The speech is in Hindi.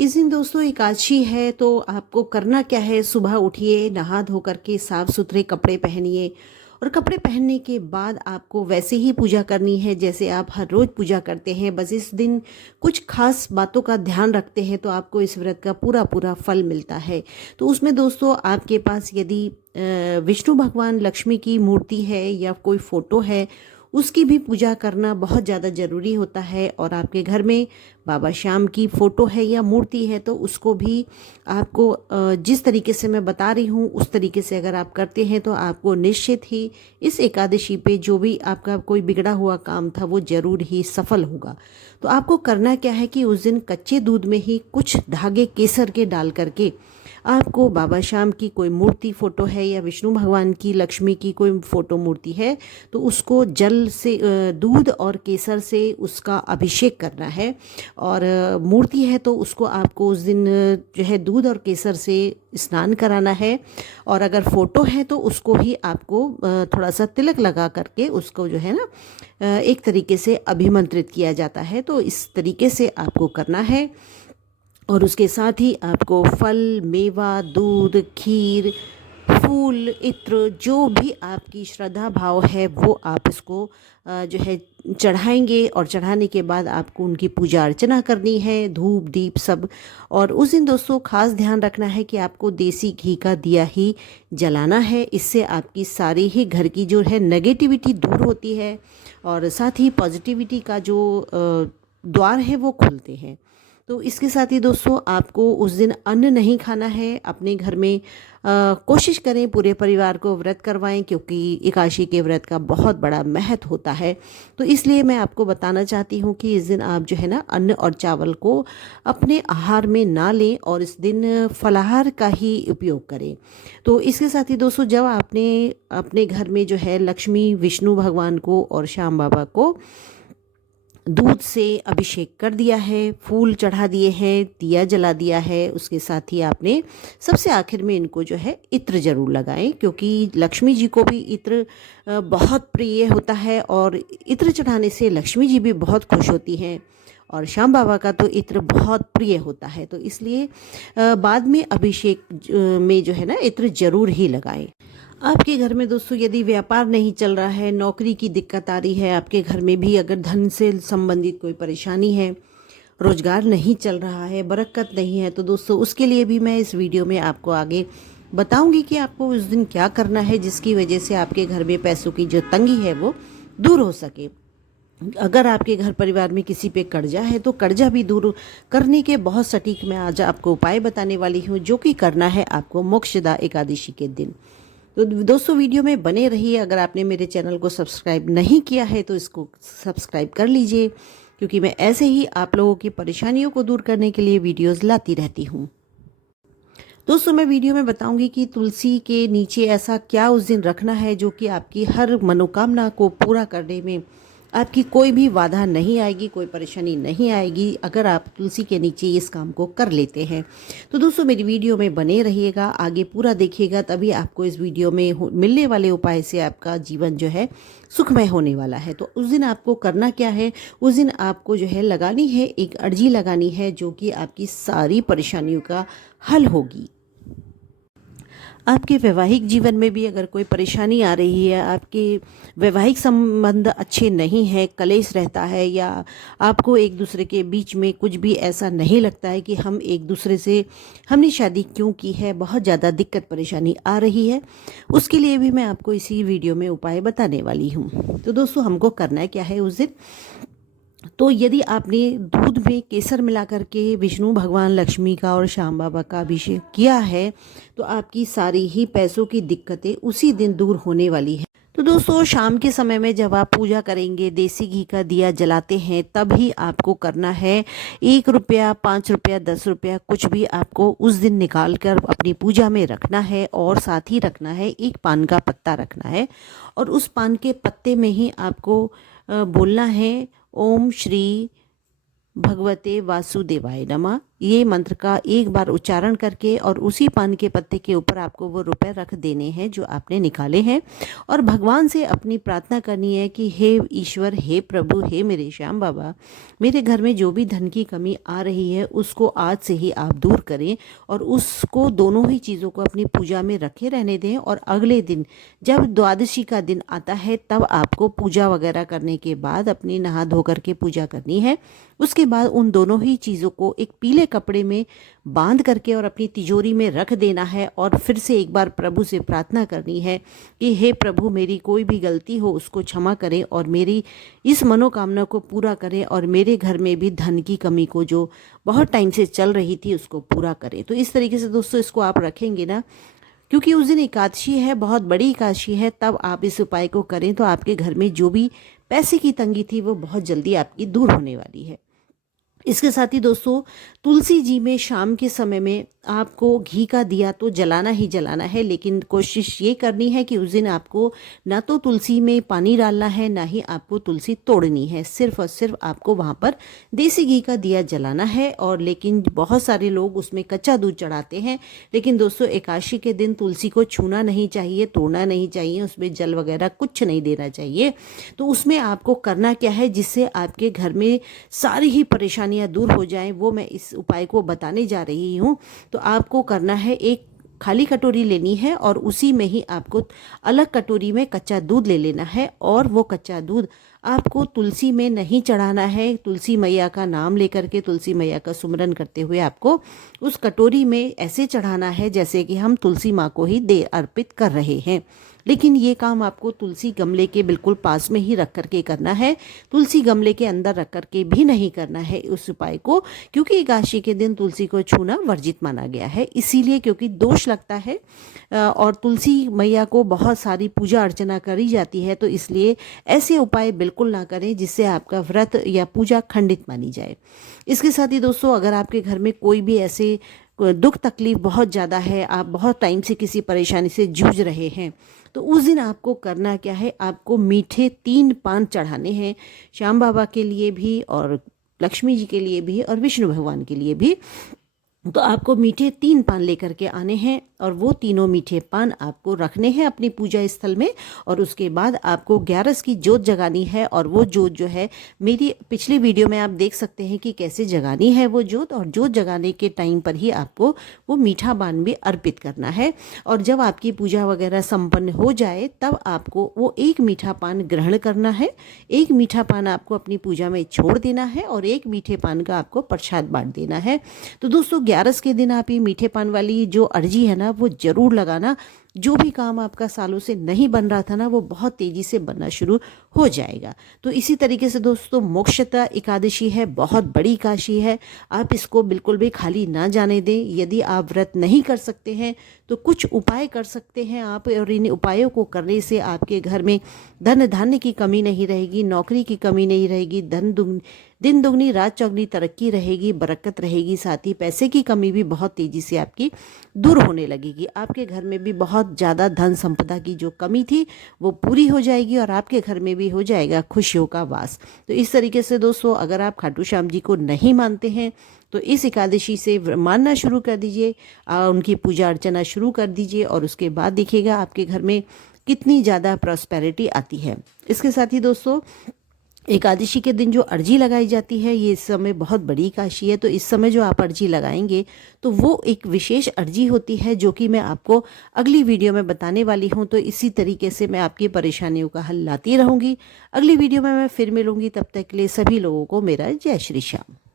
इस दिन दोस्तों एकादशी है, तो आपको करना क्या है, सुबह उठिए, नहा धो करके साफ सुथरे कपड़े पहनिए और कपड़े पहनने के बाद आपको वैसे ही पूजा करनी है जैसे आप हर रोज़ पूजा करते हैं। बस इस दिन कुछ खास बातों का ध्यान रखते हैं तो आपको इस व्रत का पूरा पूरा फल मिलता है। तो उसमें दोस्तों आपके पास यदि विष्णु भगवान लक्ष्मी की मूर्ति है या कोई फ़ोटो है, उसकी भी पूजा करना बहुत ज़्यादा ज़रूरी होता है। और आपके घर में बाबा श्याम की फ़ोटो है या मूर्ति है तो उसको भी आपको जिस तरीके से मैं बता रही हूँ उस तरीके से अगर आप करते हैं तो आपको निश्चित ही इस एकादशी पे जो भी आपका कोई बिगड़ा हुआ काम था वो ज़रूर ही सफल होगा। तो आपको करना क्या है कि उस दिन कच्चे दूध में ही कुछ धागे केसर के डाल करके आपको बाबा श्याम की कोई मूर्ति फ़ोटो है या विष्णु भगवान की लक्ष्मी की कोई फ़ोटो मूर्ति है तो उसको जल से दूध और केसर से उसका अभिषेक करना है। और मूर्ति है तो उसको आपको उस दिन जो है दूध और केसर से स्नान कराना है। और अगर फ़ोटो है तो उसको ही आपको थोड़ा सा तिलक लगा करके उसको जो है ना एक तरीके से अभिमंत्रित किया जाता है। तो इस तरीके से आपको करना है। और उसके साथ ही आपको फल, मेवा, दूध, खीर, फूल, इत्र जो भी आपकी श्रद्धा भाव है वो आप इसको जो है चढ़ाएंगे। और चढ़ाने के बाद आपको उनकी पूजा अर्चना करनी है, धूप दीप सब। और उस दिन दोस्तों खास ध्यान रखना है कि आपको देसी घी का दिया ही जलाना है। इससे आपकी सारी ही घर की जो है नेगेटिविटी दूर होती है और साथ ही पॉजिटिविटी का जो द्वार है वो खुलते हैं। तो इसके साथ ही दोस्तों आपको उस दिन अन्न नहीं खाना है। अपने घर में कोशिश करें पूरे परिवार को व्रत करवाएं क्योंकि एकादशी के व्रत का बहुत बड़ा महत्व होता है। तो इसलिए मैं आपको बताना चाहती हूँ कि इस दिन आप जो है ना अन्न और चावल को अपने आहार में ना लें और इस दिन फलाहार का ही उपयोग करें। तो इसके साथ ही दोस्तों जब आपने अपने घर में जो है लक्ष्मी, विष्णु भगवान को और श्याम बाबा को दूध से अभिषेक कर दिया है, फूल चढ़ा दिए हैं, दिया जला दिया है, उसके साथ ही आपने सबसे आखिर में इनको जो है इत्र ज़रूर लगाएं क्योंकि लक्ष्मी जी को भी इत्र बहुत प्रिय होता है। और इत्र चढ़ाने से लक्ष्मी जी भी बहुत खुश होती हैं और श्याम बाबा का तो इत्र बहुत प्रिय होता है। तो इसलिए बाद में अभिषेक में जो है ना इत्र ज़रूर ही लगाएं। आपके घर में दोस्तों यदि व्यापार नहीं चल रहा है, नौकरी की दिक्कत आ रही है, आपके घर में भी अगर धन से संबंधित कोई परेशानी है, रोजगार नहीं चल रहा है, बरकत नहीं है, तो दोस्तों उसके लिए भी मैं इस वीडियो में आपको आगे बताऊंगी कि आपको उस दिन क्या करना है जिसकी वजह से आपके घर में पैसों की जो तंगी है वो दूर हो सके। अगर आपके घर परिवार में किसी पे कर्जा है तो कर्जा भी दूर करने के बहुत सटीक मैं आज आपको उपाय बताने वाली हूँ जो कि करना है आपको मोक्षदा एकादशी के दिन। तो दोस्तों वीडियो में बने रहिए। अगर आपने मेरे चैनल को सब्सक्राइब नहीं किया है तो इसको सब्सक्राइब कर लीजिए क्योंकि मैं ऐसे ही आप लोगों की परेशानियों को दूर करने के लिए वीडियोस लाती रहती हूँ। दोस्तों मैं वीडियो में बताऊंगी कि तुलसी के नीचे ऐसा क्या उस दिन रखना है जो कि आपकी हर मनोकामना को पूरा करने में आपकी कोई भी बाधा नहीं आएगी, कोई परेशानी नहीं आएगी अगर आप तुलसी के नीचे इस काम को कर लेते हैं। तो दोस्तों मेरी वीडियो में बने रहिएगा, आगे पूरा देखिएगा, तभी आपको इस वीडियो में मिलने वाले उपाय से आपका जीवन जो है सुखमय होने वाला है। तो उस दिन आपको करना क्या है, उस दिन आपको जो है लगानी है एक अर्जी लगानी है जो कि आपकी सारी परेशानियों का हल होगी। आपके वैवाहिक जीवन में भी अगर कोई परेशानी आ रही है, आपके वैवाहिक संबंध अच्छे नहीं हैं, कलेश रहता है या आपको एक दूसरे के बीच में कुछ भी ऐसा नहीं लगता है कि हम एक दूसरे से हमने शादी क्यों की है, बहुत ज़्यादा दिक्कत परेशानी आ रही है, उसके लिए भी मैं आपको इसी वीडियो में उपाय बताने वाली हूँ। तो दोस्तों हमको करना क्या है उस दिन, तो यदि आपने दूध में केसर मिला करके विष्णु भगवान, लक्ष्मी का और श्याम बाबा का अभिषेक किया है तो आपकी सारी ही पैसों की दिक्कतें उसी दिन दूर होने वाली है। तो दोस्तों शाम के समय में जब आप पूजा करेंगे, देसी घी का दिया जलाते हैं, तभी आपको करना है 1 रुपया, 5 रुपया, 10 रुपया कुछ भी आपको उस दिन निकाल कर अपनी पूजा में रखना है। और साथ ही रखना है एक पान का पत्ता रखना है और उस पान के पत्ते में ही आपको बोलना है ओम श्री भगवते वासुदेवाय नमः, ये मंत्र का एक बार उच्चारण करके और उसी पान के पत्ते के ऊपर आपको वो रुपए रख देने हैं जो आपने निकाले हैं, और भगवान से अपनी प्रार्थना करनी है कि हे ईश्वर, हे प्रभु, हे मेरे श्याम बाबा, मेरे घर में जो भी धन की कमी आ रही है उसको आज से ही आप दूर करें, और उसको दोनों ही चीज़ों को अपनी पूजा में रखे रहने दें। और अगले दिन जब द्वादशी का दिन आता है तब आपको पूजा वगैरह करने के बाद अपनी नहा धो करके पूजा करनी है। उसके बाद उन दोनों ही चीज़ों को एक पीले कपड़े में बांध करके और अपनी तिजोरी में रख देना है, और फिर से एक बार प्रभु से प्रार्थना करनी है कि हे प्रभु, मेरी कोई भी गलती हो उसको क्षमा करें और मेरी इस मनोकामना को पूरा करें, और मेरे घर में भी धन की कमी को जो बहुत टाइम से चल रही थी उसको पूरा करें। तो इस तरीके से दोस्तों इसको आप रखेंगे ना, क्योंकि उस दिन एकादशी है, बहुत बड़ी एकादशी है, तब आप इस उपाय को करें तो आपके घर में जो भी पैसे की तंगी थी वो बहुत जल्दी आपकी दूर होने वाली है। इसके साथ ही दोस्तों, तुलसी जी में शाम के समय में आपको घी का दिया तो जलाना ही जलाना है, लेकिन कोशिश ये करनी है कि उस दिन आपको ना तो तुलसी में पानी डालना है, ना ही आपको तुलसी तोड़नी है, सिर्फ और सिर्फ आपको वहाँ पर देसी घी का दिया जलाना है। और लेकिन बहुत सारे लोग उसमें कच्चा दूध चढ़ाते हैं, लेकिन दोस्तों एकादशी के दिन तुलसी को छूना नहीं चाहिए, तोड़ना नहीं चाहिए, उसमें जल वगैरह कुछ नहीं देना चाहिए। तो उसमें आपको करना क्या है जिससे आपके घर में सारी ही परेशानियाँ दूर हो जाएं, वो मैं इस उपाय को बताने जा रही हूँ। तो आपको करना है, एक खाली कटोरी लेनी है और उसी में ही आपको अलग कटोरी में कच्चा दूध ले लेना है, और वो कच्चा दूध आपको तुलसी में नहीं चढ़ाना है। तुलसी मैया का नाम लेकर के, तुलसी मैया का सुमिरन करते हुए आपको उस कटोरी में ऐसे चढ़ाना है जैसे कि हम तुलसी माँ को ही दे अर्पित कर रहे हैं। लेकिन ये काम आपको तुलसी गमले के बिल्कुल पास में ही रख करके करना है, तुलसी गमले के अंदर रख करके भी नहीं करना है उस उपाय को, क्योंकि एकादशी के दिन तुलसी को छूना वर्जित माना गया है, इसीलिए क्योंकि दोष लगता है और तुलसी मैया को बहुत सारी पूजा अर्चना करी जाती है, तो इसलिए ऐसे उपाय बिल्कुल ना करें जिससे आपका व्रत या पूजा खंडित मानी जाए। इसके साथ ही दोस्तों, अगर आपके घर में कोई भी ऐसे दुख तकलीफ बहुत ज़्यादा है, आप बहुत टाइम से किसी परेशानी से जूझ रहे हैं, तो उस दिन आपको करना क्या है, आपको मीठे 3 पान चढ़ाने हैं, श्याम बाबा के लिए भी और लक्ष्मी जी के लिए भी और विष्णु भगवान के लिए भी। तो आपको मीठे 3 पान लेकर के आने हैं, और वो तीनों मीठे पान आपको रखने हैं अपनी पूजा स्थल में। और उसके बाद आपको 11 की जोत जगानी है, और वो जोत जो है मेरी पिछली वीडियो में आप देख सकते हैं कि कैसे जगानी है वो जोत। और जोत जगाने के टाइम पर ही आपको वो मीठा पान भी अर्पित करना है, और जब आपकी पूजा वगैरह संपन्न हो जाए तब आपको वो एक मीठा पान ग्रहण करना है, एक मीठा पान आपको अपनी पूजा में छोड़ देना है, और एक मीठे पान का आपको प्रसाद बांट देना है। तो दोस्तों 11 के दिन आप ये मीठे पान वाली जो अर्जी है ना वो ज़रूर लगाना। जो भी काम आपका सालों से नहीं बन रहा था ना, वो बहुत तेज़ी से बनना शुरू हो जाएगा। तो इसी तरीके से दोस्तों, मोक्षदा एकादशी है, बहुत बड़ी एकादशी है, आप इसको बिल्कुल भी खाली ना जाने दें। यदि आप व्रत नहीं कर सकते हैं तो कुछ उपाय कर सकते हैं आप, और इन उपायों को करने से आपके घर में धन धान्य की कमी नहीं रहेगी, नौकरी की कमी नहीं रहेगी, दिन दुगनी रात चौगनी तरक्की रहेगी, बरकत रहेगी, साथ ही पैसे की कमी भी बहुत तेज़ी से आपकी दूर होने लगेगी। आपके घर में भी बहुत ज़्यादा धन संपदा की जो कमी थी वो पूरी हो जाएगी, और आपके घर में भी हो जाएगा खुशियों का वास। तो इस तरीके से दोस्तों, अगर आप खाटू श्याम जी को नहीं मानते हैं तो इस एकादशी से मानना शुरू कर दीजिए, उनकी पूजा अर्चना शुरू कर दीजिए, और उसके बाद देखिएगा आपके घर में कितनी ज़्यादा प्रॉस्पेरिटी आती है। इसके साथ ही दोस्तों, एकादशी के दिन जो अर्जी लगाई जाती है, ये इस समय बहुत बड़ी एकादशी है, तो इस समय जो आप अर्जी लगाएंगे तो वो एक विशेष अर्जी होती है जो कि मैं आपको अगली वीडियो में बताने वाली हूँ। तो इसी तरीके से मैं आपकी परेशानियों का हल लाती रहूँगी। अगली वीडियो में मैं फिर मिलूँगी, तब तक के लिए सभी लोगों को मेरा जय श्री श्याम।